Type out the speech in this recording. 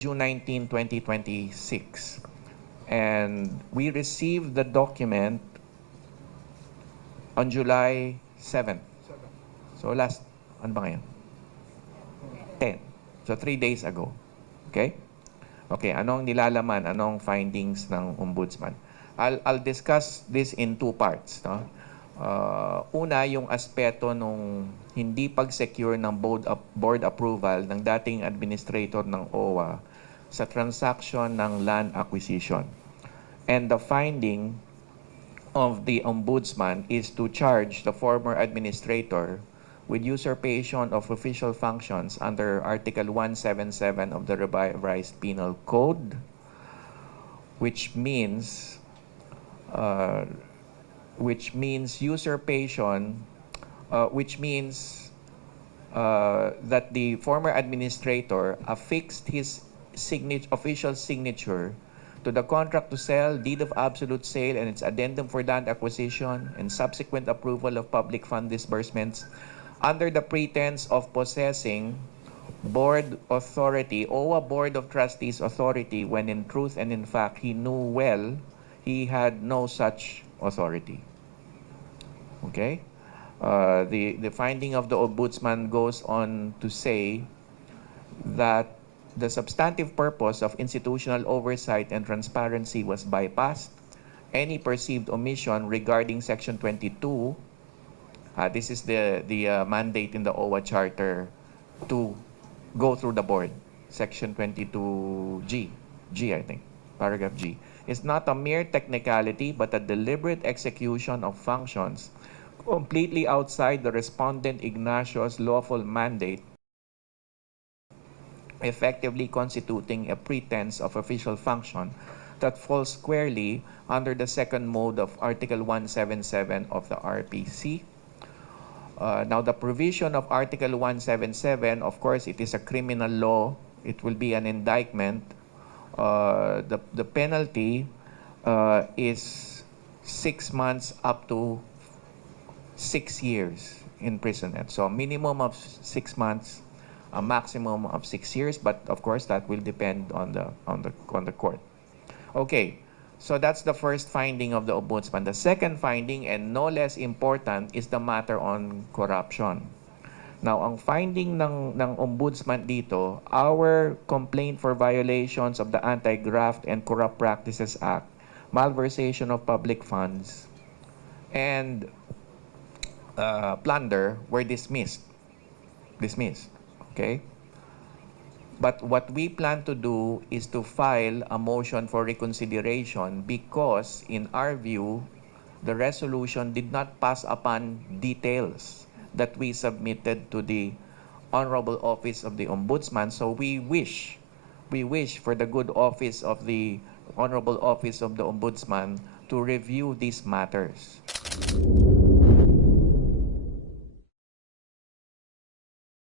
June 19, 2026. And we received the document on July 7. So ano ba ngayon? 10. So 3 days ago. Okay? Okay, anong nilalaman, anong findings ng Ombudsman? I'll discuss this in two parts. No? Una, yung aspeto nung hindi pag-secure ng board approval ng dating administrator ng OWA sa transaction ng land acquisition. And the finding of the Ombudsman is to charge the former administrator with usurpation of official functions under Article 177 of the Revised Penal Code, which means usurpation, which means that the former administrator affixed his official signature to the contract to sell, deed of absolute sale, and its addendum for land acquisition and subsequent approval of public fund disbursements under the pretense of possessing board authority, OWA Board of Trustees authority, when in truth and in fact he knew well he had no such authority. Okay? The finding of the Ombudsman goes on to say that the substantive purpose of institutional oversight and transparency was bypassed. Any perceived omission regarding Section 22, this is the mandate in the OWA Charter to go through the board. Section 22G, I think, paragraph G, is not a mere technicality but a deliberate execution of functions completely outside the respondent Ignacio's lawful mandate, effectively constituting a pretense of official function that falls squarely under the second mode of Article 177 of the RPC. Now, the provision of Article 177, of course, it is a criminal law. It will be an indictment. The penalty is 6 months up to 6 years imprisonment. So, minimum of 6 months, a maximum of 6 years, but of course that will depend on the court. Okay, so that's the first finding of the Ombudsman. The second finding, and no less important, is the matter on corruption. Now, ang finding ng Ombudsman dito, our complaint for violations of the Anti-Graft and Corrupt Practices Act, malversation of public funds, and plunder were dismissed. Okay? But what we plan to do is to file a motion for reconsideration because, in our view, the resolution did not pass upon details that we submitted to the Honorable Office of the Ombudsman. So we wish for the good office of the Honorable Office of the Ombudsman to review these matters.